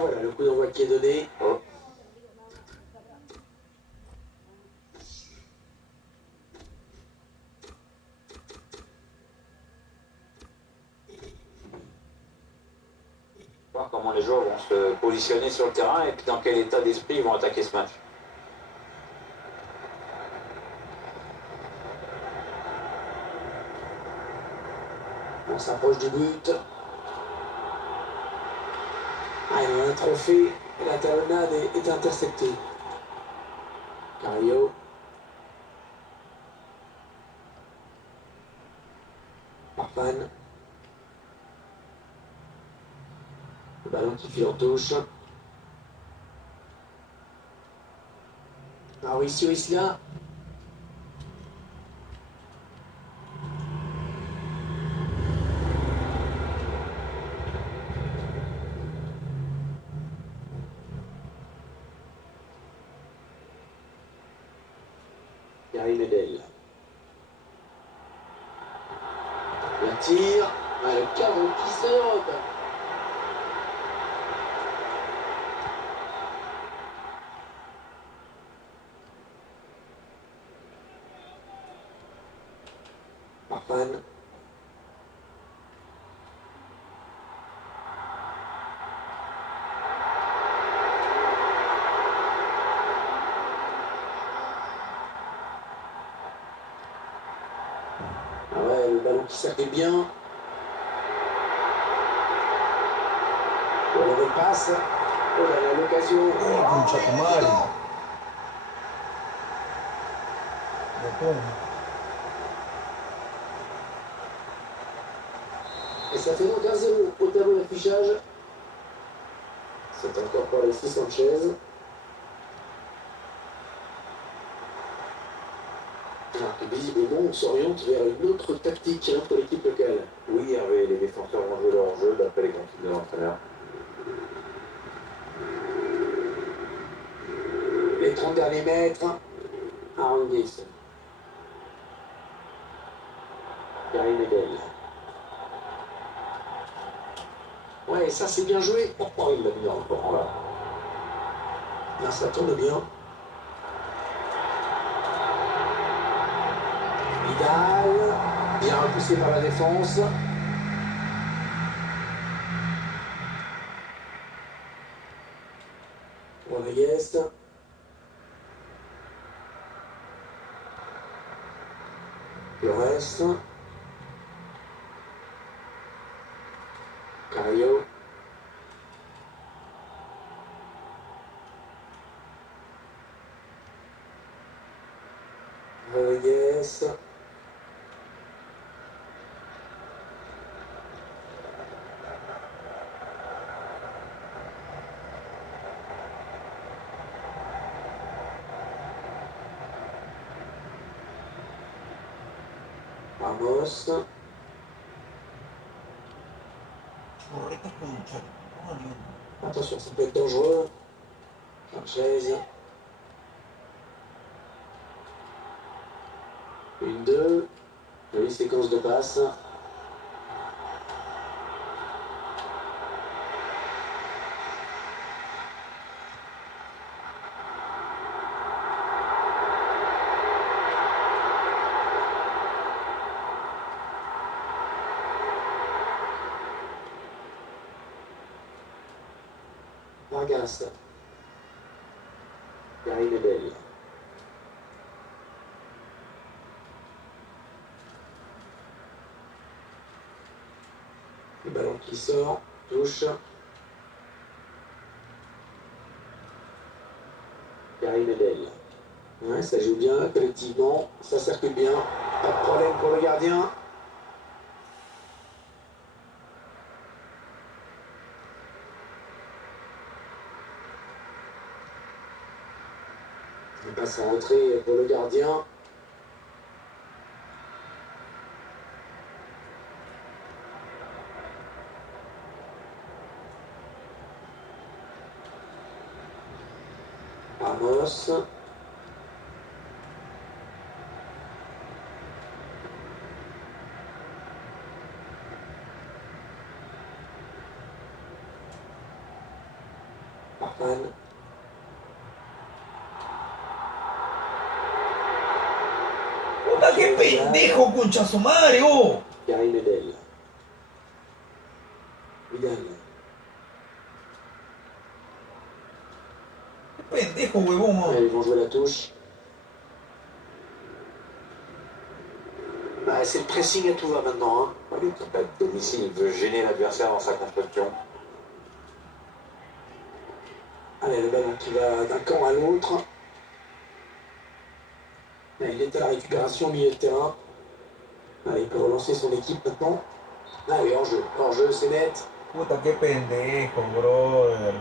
voilà, le coup d'envoi qui est donné. Oh. Voir comment les joueurs vont se positionner sur le terrain et puis dans quel état d'esprit ils vont attaquer ce match. On s'approche du but. Ah, il y a un trophée. Et la talonnade est interceptée. Carillo. Farfan. Le ballon qui file en touche. Mauricio Isla. Gary Medel. Le tir. Ah, le cadre qui sort. Farfan. Ah ouais, le ballon qui circule bien. On le repasse. Oh là là, l'occasion. Cominciato male. Et ça fait donc 1-0 au tableau d'affichage. C'est encore pour Alexis Sanchez. Alors que visiblement, on s'oriente vers une autre tactique pour l'équipe locale. Oui, Hervé, les défenseurs vont jouer leur jeu d'après les consignes de l'entraîneur. Les 30 derniers mètres. Aaron Gilson. Gary Medel. Ouais, ça c'est bien joué. Oh, il l'a mis dans le courant là. Là, ça tourne bien. Vidal. Bien repoussé par la défense. Rodriguez. Flores. Carillo. Rodriguez. Ramos. Attention, ça peut être dangereux. Sanchez. 1-2. Jolie séquence de passe. Vargas. Gary Medel. Le ballon qui sort, touche. Gary Medel. Ouais, ça joue bien collectivement, ça circule bien. Pas de problème pour le gardien. Il passe en retrait pour le gardien. Ramos. Farfán. ¡Puta, qué pendejo, concha su madre, oh! Karim Edel. Vidal. ¡Qué pendejo, huevón! Oh. Ils vont jouer la touche. Ah, c'est le pressing à tout va maintenant. Hein. L'équipe à domicile veut gêner l'adversaire dans sa construction. Allez, le ballon qui va d'un camp à l'autre. Il est à la récupération au milieu de terrain. Allez, il peut relancer son équipe maintenant. Ah oui, en jeu, c'est net. Puta, qué pendejo, brother.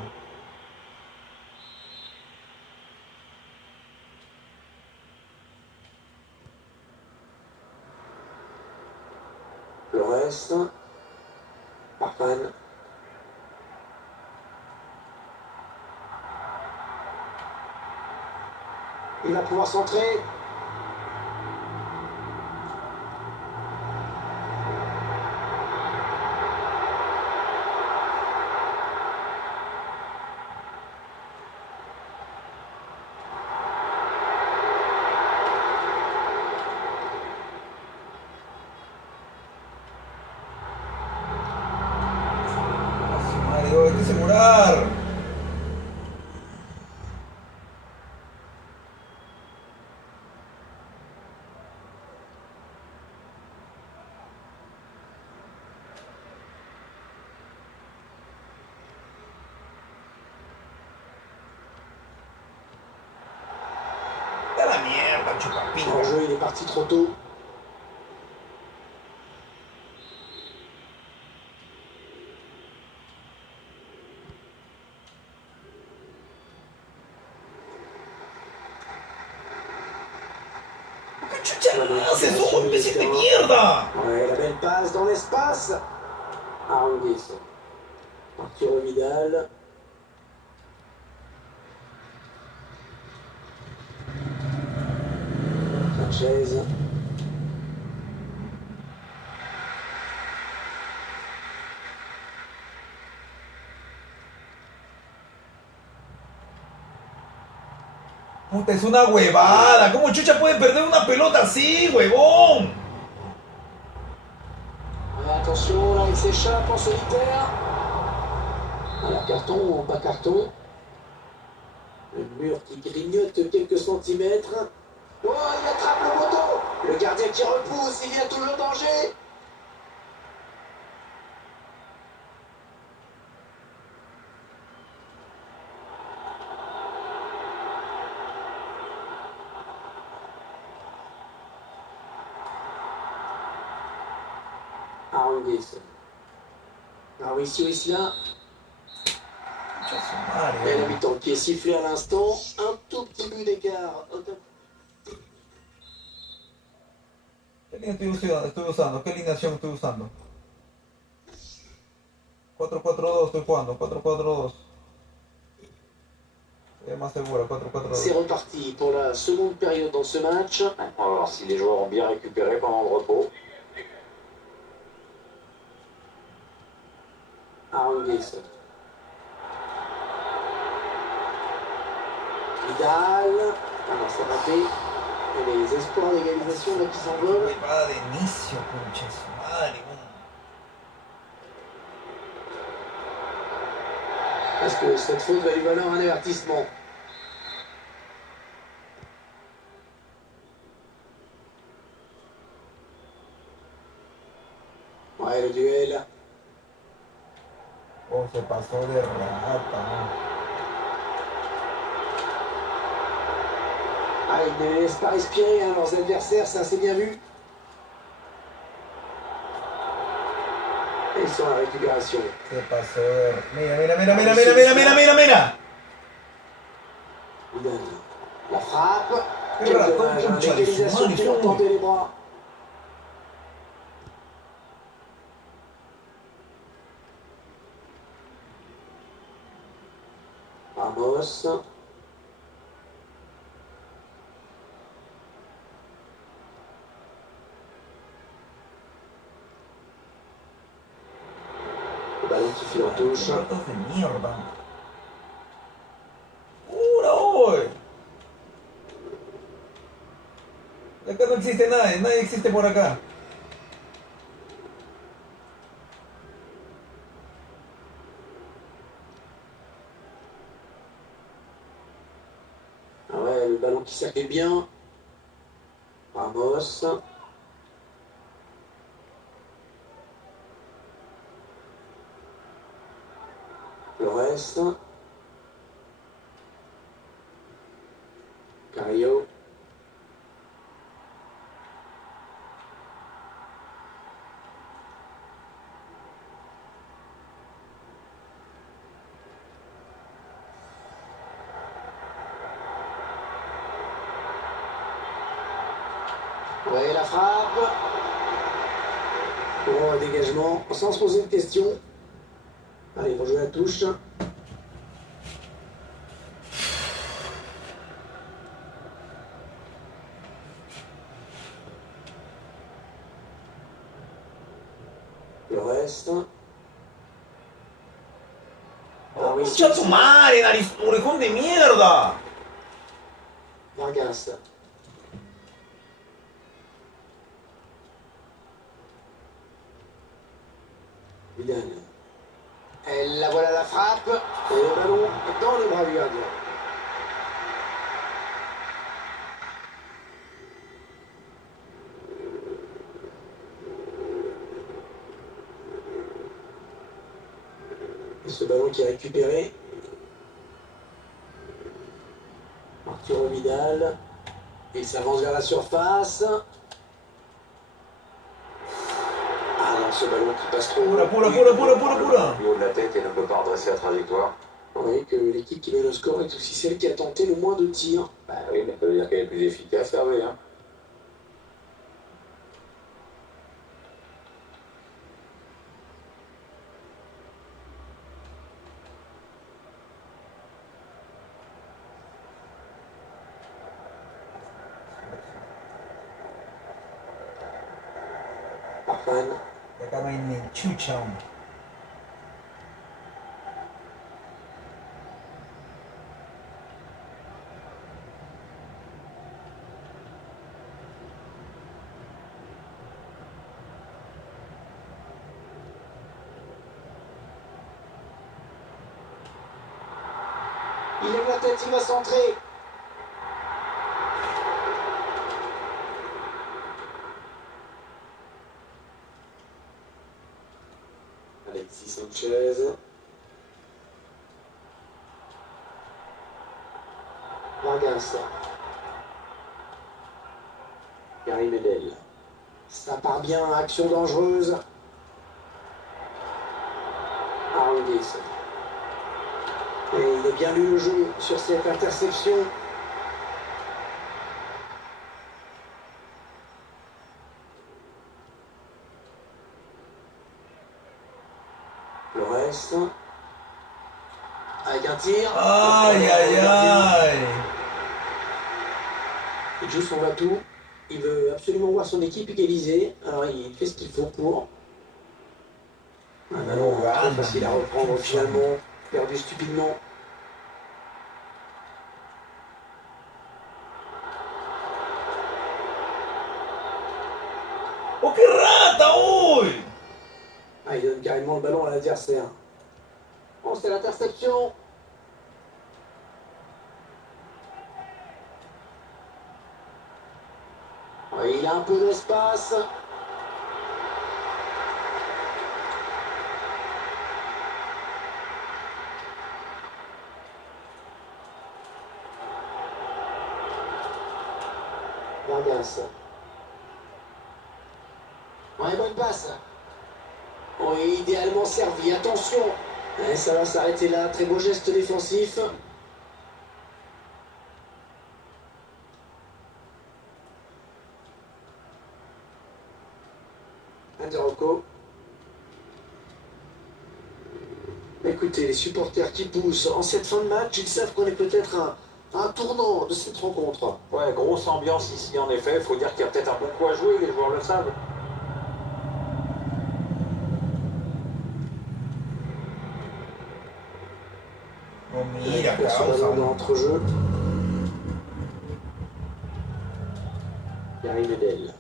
Flores. Farfán. Il va pouvoir centrer. Mario, hay que asegurar. ¡A la mierda, En chupapinga! jeu, il est parti trop tôt. ¿Qué chucha haces, oh, imbécil de mierda? Ouais, la belle passe dans l'espace. Aranguis. Arturo Vidal. Sanchez. Puta, es una huevada. ¿Cómo chucha puede perder una pelota así, huevón? Attention, là, il s'échappe en solitaire. Alors, carton ou pas carton. Le mur qui grignote quelques centimètres. Oh, il attrape le poteau. Le gardien qui repousse, il y a tout le danger. Aranguis. Mauricio Isla. Chucha su Et madre. la mi-temps qui est sifflé à l'instant. Un tout petit but d'écart. ¿Qué línea estoy usando? ¿Qué alineación estoy usando? 4-4-2 estoy jugando, 4-4-2. Es más segura, C'est 4-4-2. reparti pour la seconde période dans ce match. On va voir si les joueurs ont bien récupéré pendant le repos. Aranguis. Vidal. Ah non, c'est raté. Et les espoirs d'égalisation là qui s'envolent. Huevada de inicio, concha su madre. Parce que cette faute va lui valoir un avertissement. Ouais, le duel. Oh, se pasó de rata, ¿no? Ah, ils ne les laissent pas respirer, hein, leurs adversaires, ça c'est bien vu. Et ils sont à la récupération. Se pasó de... Mira. Vidal. La frappe. Qué Quel ratón, dommage, hein, concha de su l'égalisation madre, qui leur son. tendait les bras. Ramos. Le ballon qui file en touche. Qué ratos de mierda. nadie existe por acá. Ah ouais, le ballon qui circule bien. Ramos. Flores. Carrillo. Ouais, la frappe. Bon, dégagement, sans se poser de questions. Allez, rejouer la touche. Le reste. Ah oui, Concha tu madre, nariz, orejón de mierda. Vargas. Vidal. Et la voilà la frappe. Et le ballon dans les bras du gardien. Et ce ballon qui est récupéré. Arturo Vidal. Il s'avance vers la surface. Ah non, ce ballon qui passe trop. Pura. Le haut de la tête et ne peut pas redresser la trajectoire. Vous voyez que l'équipe qui met le score est aussi celle qui a tenté le moins de tirs. Bah oui, mais ça veut dire qu'elle est plus efficace, Hervé, hein. Parfan. Y acá no hay ni chucha, hombre. Il lève la tête, il va centrer. Alexis Sanchez. Vargas. Gary Medel. Ça part bien, action dangereuse. Arundis. Et il a bien lu le jeu sur cette interception. Le reste. Avec un tir. Aïe. Il joue son va-tout. Il veut absolument voir son équipe égalisée. Alors il fait ce qu'il faut pour. Un ballon trop facile à reprendre finalement. Perdu stupidement. Oh, qué rata, uy. Ah, il donne carrément le ballon à l'adversaire. Oh, c'est l'interception. Oh, il a un peu d'espace. Vargas. Ouais, bonne passe. Oh, idéalement servi, attention. Ouais, ça va s'arrêter là, très beau geste défensif. Interroco. Écoutez, les supporters qui poussent en cette fin de match, ils savent qu'on est peut-être un tournant de cette rencontre. Ouais, grosse ambiance ici en effet. Faut dire qu'il y a peut-être un bon coup à jouer, les joueurs le savent. Oh, mira, Ce ballon dans causa. l'entrejeu. Gary Medel.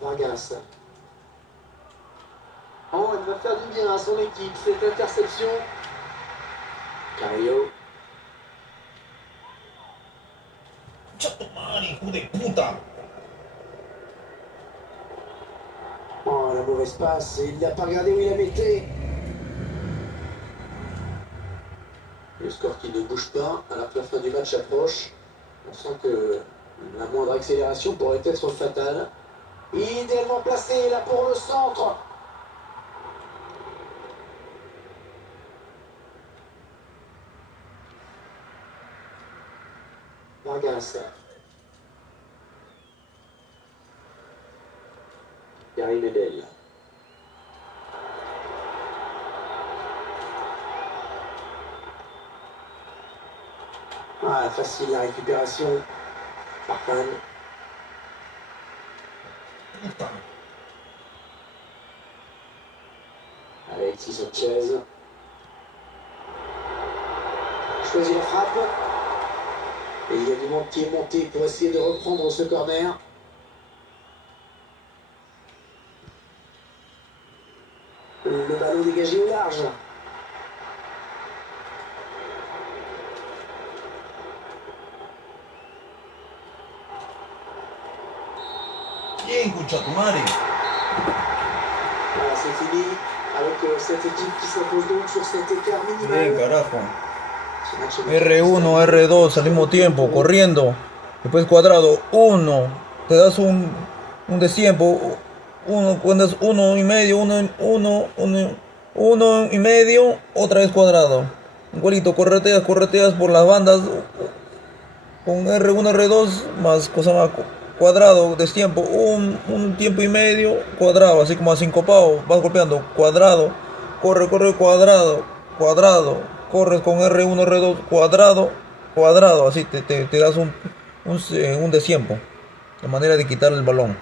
Vargas. Oh, elle va faire du bien à son équipe, cette interception. Carrillo. Concha tu madre, hijo de puta. Oh, la mauvaise passe, il n'a pas regardé où il la mettait. Le score qui ne bouge pas, alors que la fin du match approche. On sent que la moindre accélération pourrait être fatale. Idéalement placé, là pour le centre. Vargas. Gary Medel. Ah, facile la récupération. Farfan. Puta. Alexis Sanchez. Choisit la frappe. Et il y a du monde qui est monté pour essayer de reprendre ce corner. Le ballon dégagé au large. Bien, concha tu madre. Voilà, c'est fini avec cette équipe qui s'impose donc sur cet écart Bien, minimal. carajo. Ce match est R1, R2 al mismo tiempo, corriendo. Después cuadrado, 1. Te das un destiempo. 1, cuentas 1,5, 1,5, otra vez cuadrado. Igualito, correteas por las bandas con R1, R2 más cosa más cuadrado, destiempo, un tiempo y medio, cuadrado, así como a sincopado, vas golpeando, cuadrado, corre, cuadrado, cuadrado, corres con R1, R2, cuadrado, cuadrado, así te das un destiempo, de manera de quitar el balón.